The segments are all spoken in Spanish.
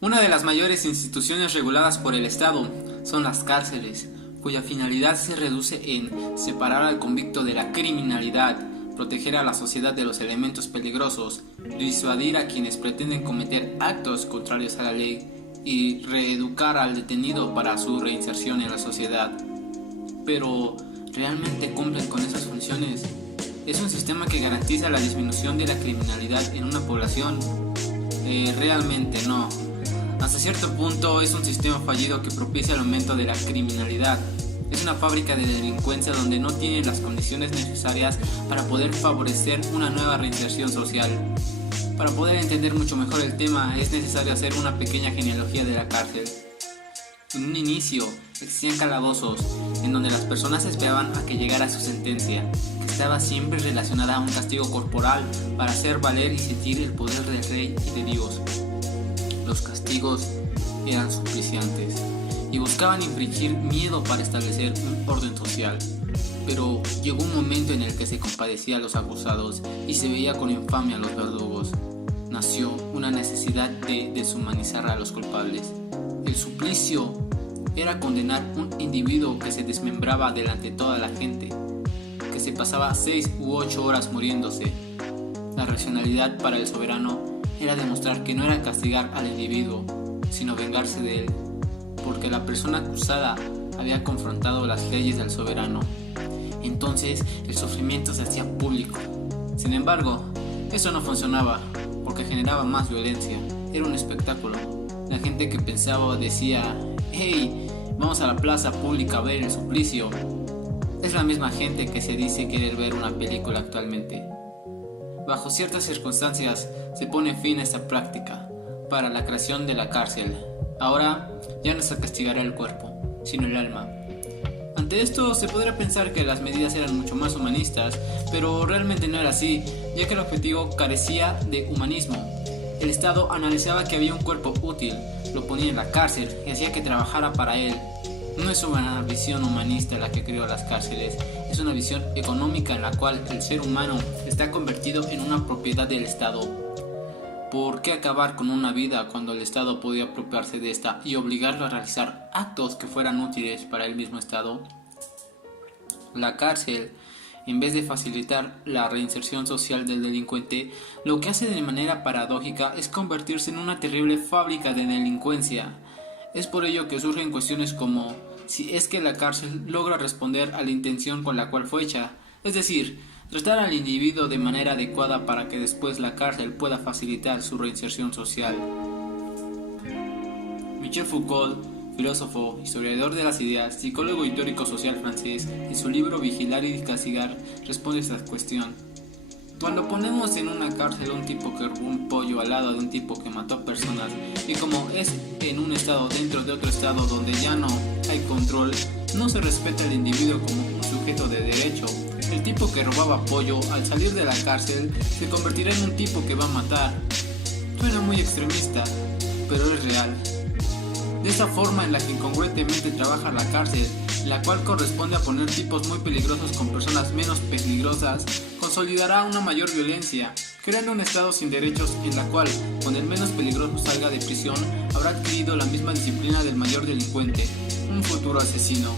Una de las mayores instituciones reguladas por el Estado son las cárceles, cuya finalidad se reduce en separar al convicto de la criminalidad, proteger a la sociedad de los elementos peligrosos, disuadir a quienes pretenden cometer actos contrarios a la ley y reeducar al detenido para su reinserción en la sociedad. Pero, ¿realmente cumplen con esas funciones? ¿Es un sistema que garantiza la disminución de la criminalidad en una población? Realmente no. Hasta cierto punto es un sistema fallido que propicia el aumento de la criminalidad. Es una fábrica de delincuencia donde no tiene las condiciones necesarias para poder favorecer una nueva reinserción social. Para poder entender mucho mejor el tema es necesario hacer una pequeña genealogía de la cárcel. En un inicio existían calabozos en donde las personas esperaban a que llegara su sentencia, que estaba siempre relacionada a un castigo corporal para hacer valer y sentir el poder del rey y de Dios. Los castigos eran supliciantes y buscaban infligir miedo para establecer un orden social. Pero llegó un momento en el que se compadecía a los acusados y se veía con infamia a los verdugos. Nació una necesidad de deshumanizar a los culpables. El suplicio era condenar un individuo que se desmembraba delante de toda la gente, que se pasaba 6 u 8 horas muriéndose. La racionalidad para el soberano era demostrar que no era castigar al individuo, sino vengarse de él, porque la persona acusada había confrontado las leyes del soberano. Entonces el sufrimiento se hacía público. Sin embargo, eso no funcionaba, porque generaba más violencia. Era un espectáculo. La gente que pensaba decía: «Hey, vamos a la plaza pública a ver el suplicio». Es la misma gente que se dice querer ver una película actualmente. Bajo ciertas circunstancias se pone fin a esta práctica para la creación de la cárcel. Ahora ya no se castigará el cuerpo, sino el alma. Ante esto se podría pensar que las medidas eran mucho más humanistas, pero realmente no era así, ya que el objetivo carecía de humanismo. El Estado analizaba que había un cuerpo útil, lo ponía en la cárcel y hacía que trabajara para él. No es una visión humanista la que creó las cárceles, es una visión económica en la cual el ser humano está convertido en una propiedad del Estado. ¿Por qué acabar con una vida cuando el Estado podía apropiarse de esta y obligarlo a realizar actos que fueran útiles para el mismo Estado? La cárcel, en vez de facilitar la reinserción social del delincuente, lo que hace de manera paradójica es convertirse en una terrible fábrica de delincuencia. Es por ello que surgen cuestiones como si es que la cárcel logra responder a la intención con la cual fue hecha, es decir, tratar al individuo de manera adecuada para que después la cárcel pueda facilitar su reinserción social. Michel Foucault, filósofo, historiador de las ideas, psicólogo y teórico social francés, en su libro Vigilar y castigar, responde a esta cuestión. Cuando ponemos en una cárcel a un tipo que robó un pollo al lado de un tipo que mató a personas, y como es en un estado dentro de otro estado donde ya no hay control, no se respeta al individuo como un sujeto de derecho. El tipo que robaba pollo al salir de la cárcel se convertirá en un tipo que va a matar. Suena muy extremista, pero es real. De esa forma en la que incongruentemente trabaja la cárcel, la cual corresponde a poner tipos muy peligrosos con personas menos peligrosas, consolidará una mayor violencia, creando un estado sin derechos en la cual, cuando el menos peligroso salga de prisión, habrá adquirido la misma disciplina del mayor delincuente, un futuro asesino.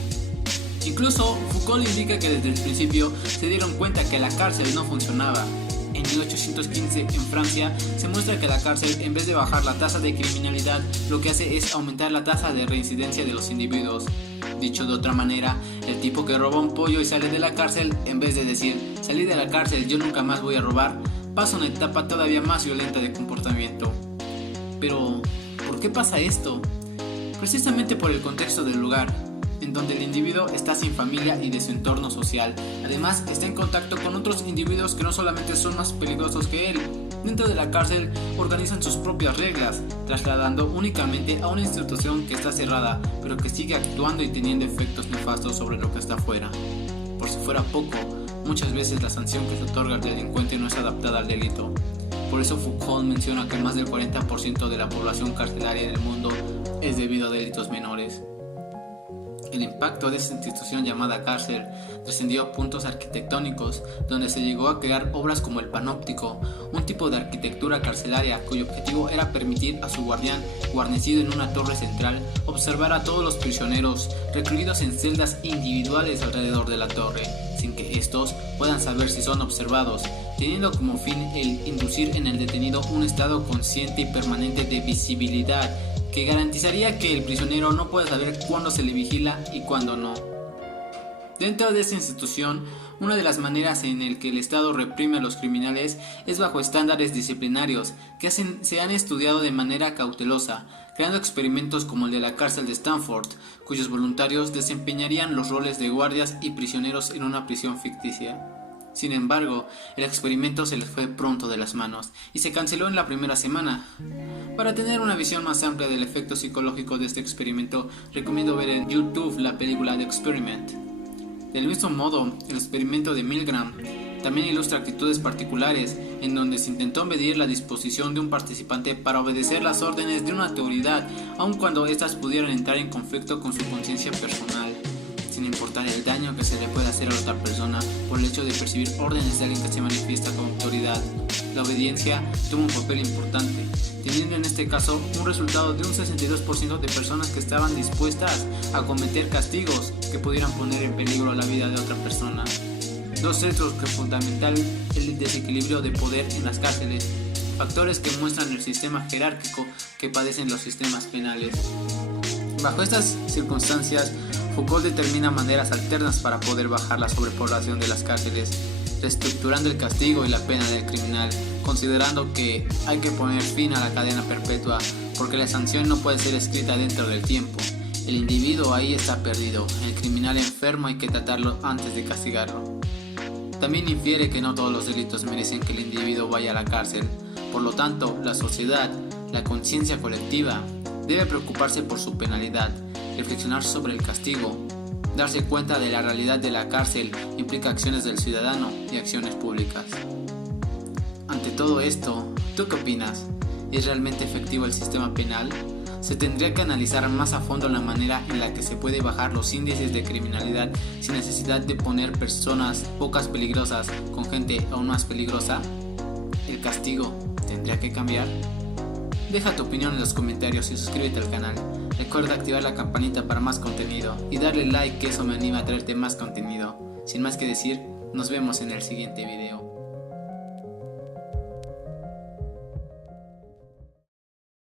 Incluso Foucault indica que desde el principio se dieron cuenta que la cárcel no funcionaba. En 1815 en Francia se muestra que la cárcel, en vez de bajar la tasa de criminalidad, lo que hace es aumentar la tasa de reincidencia de los individuos. Dicho de otra manera, el tipo que roba un pollo y sale de la cárcel, en vez de decir «salí de la cárcel, yo nunca más voy a robar», pasa una etapa todavía más violenta de comportamiento. Pero, ¿por qué pasa esto? Precisamente por el contexto del lugar, en donde el individuo está sin familia y de su entorno social. Además, está en contacto con otros individuos que no solamente son más peligrosos que él. Dentro de la cárcel organizan sus propias reglas, trasladando únicamente a una institución que está cerrada, pero que sigue actuando y teniendo efectos nefastos sobre lo que está afuera. Por si fuera poco, muchas veces la sanción que se otorga al delincuente no es adaptada al delito. Por eso Foucault menciona que más del 40% de la población carcelaria en el mundo es debido a delitos menores. El impacto de esta institución llamada cárcel trascendió a puntos arquitectónicos, donde se llegó a crear obras como el panóptico, un tipo de arquitectura carcelaria cuyo objetivo era permitir a su guardián, guarnecido en una torre central, observar a todos los prisioneros recluidos en celdas individuales alrededor de la torre, sin que estos puedan saber si son observados, teniendo como fin el inducir en el detenido un estado consciente y permanente de visibilidad que garantizaría que el prisionero no pueda saber cuándo se le vigila y cuándo no. Dentro de esta institución, una de las maneras en el que el Estado reprime a los criminales es bajo estándares disciplinarios que se han estudiado de manera cautelosa, creando experimentos como el de la cárcel de Stanford, cuyos voluntarios desempeñarían los roles de guardias y prisioneros en una prisión ficticia. Sin embargo, el experimento se les fue pronto de las manos y se canceló en la primera semana. Para tener una visión más amplia del efecto psicológico de este experimento, recomiendo ver en YouTube la película The Experiment. Del mismo modo, el experimento de Milgram también ilustra actitudes particulares en donde se intentó medir la disposición de un participante para obedecer las órdenes de una autoridad, aun cuando éstas pudieran entrar en conflicto con su conciencia personal, sin importar el daño que se le pueda hacer a la otra persona por el hecho de percibir órdenes de alguien que se manifiesta como autoridad. La obediencia toma un papel importante, teniendo en este caso un resultado de un 62% de personas que estaban dispuestas a cometer castigos que pudieran poner en peligro la vida de otra persona. Dos centros que fundamental el desequilibrio de poder en las cárceles, factores que muestran el sistema jerárquico que padecen los sistemas penales. Bajo estas circunstancias, Foucault determina maneras alternas para poder bajar la sobrepoblación de las cárceles, reestructurando el castigo y la pena del criminal, considerando que hay que poner fin a la cadena perpetua porque la sanción no puede ser escrita dentro del tiempo. El individuo ahí está perdido, el criminal enfermo hay que tratarlo antes de castigarlo. También infiere que no todos los delitos merecen que el individuo vaya a la cárcel, por lo tanto, la sociedad, la conciencia colectiva, debe preocuparse por su penalidad, reflexionar sobre el castigo, darse cuenta de la realidad de la cárcel implica acciones del ciudadano y acciones públicas. Ante todo esto, ¿tú qué opinas? ¿Es realmente efectivo el sistema penal? Se tendría que analizar más a fondo la manera en la que se puede bajar los índices de criminalidad sin necesidad de poner personas pocas peligrosas con gente aún más peligrosa. ¿El castigo tendría que cambiar? Deja tu opinión en los comentarios y suscríbete al canal. Recuerda activar la campanita para más contenido y darle like, que eso me anima a traerte más contenido. Sin más que decir, nos vemos en el siguiente video.